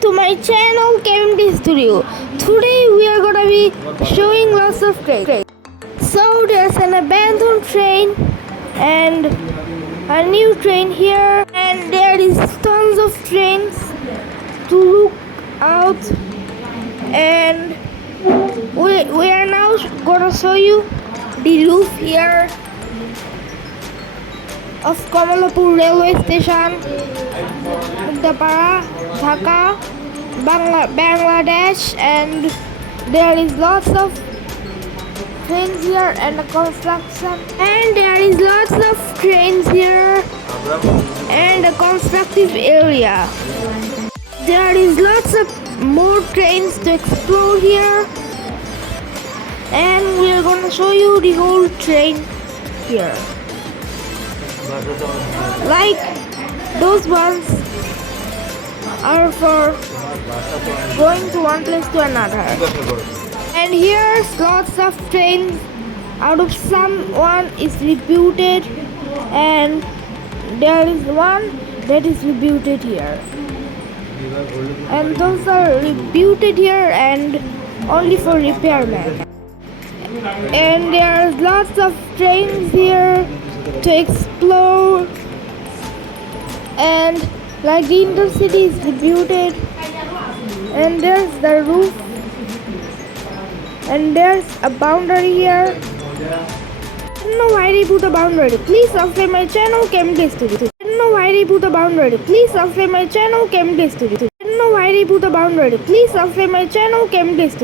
to my channel KMD Studio. Today we are gonna be showing lots of trains. So there's an abandoned train and a new train here, and there is tons of trains to look out, and we are now gonna show you the roof here of Kamalapur railway station, Mugdapara, Dhaka, Bangladesh, and there is lots of trains here and the construction, and there is lots of trains here and a constructive area. There is lots of more trains to explore here, and we are going to show you the whole train here. Like those ones are for going to one place to another. And here's lots of trains. Out of some one is reputed, and there is one that is reputed here. And those are reputed here and only for repairmen. And there's lots of trains here to explore, and like the intercity is reputed, and there's the roof, and there's a boundary here. I don't know why they put a boundary. Please subscribe my channel KMD Studio. I don't know why they put a boundary. Please subscribe my channel KMD Studio. I don't know why they put a boundary. Please subscribe my channel KMD Studio.